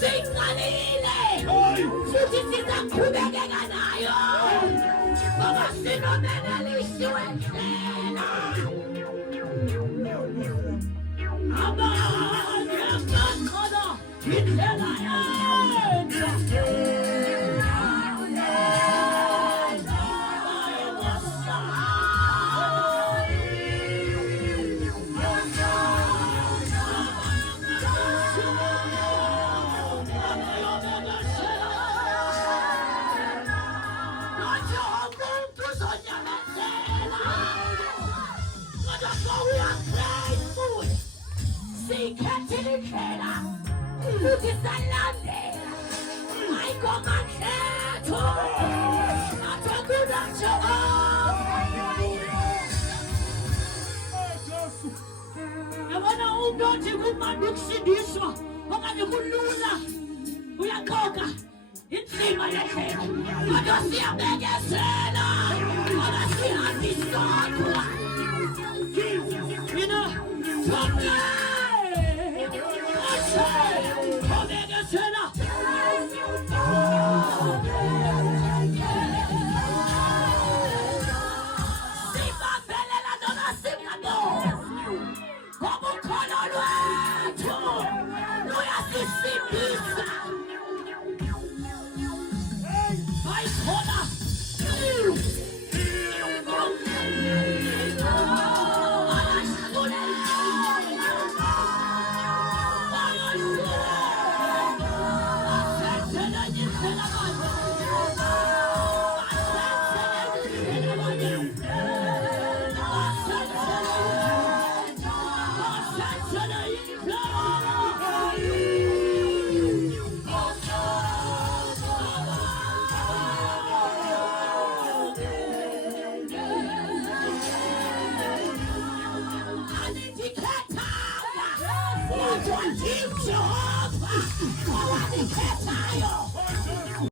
Singalile futhi sizaqhubekeka nayo ngoba sinomenelisiwe ndlela abanye baqala indlela Sikhathilekela futhi salandela ayigoma khetho athakuda nje yabona umuntu othi kumandi ukusindiswa okanye kulula uyaqoka inzima lendlela kodwa siyabekezela ngoba sihambi sodwa mina Jehova,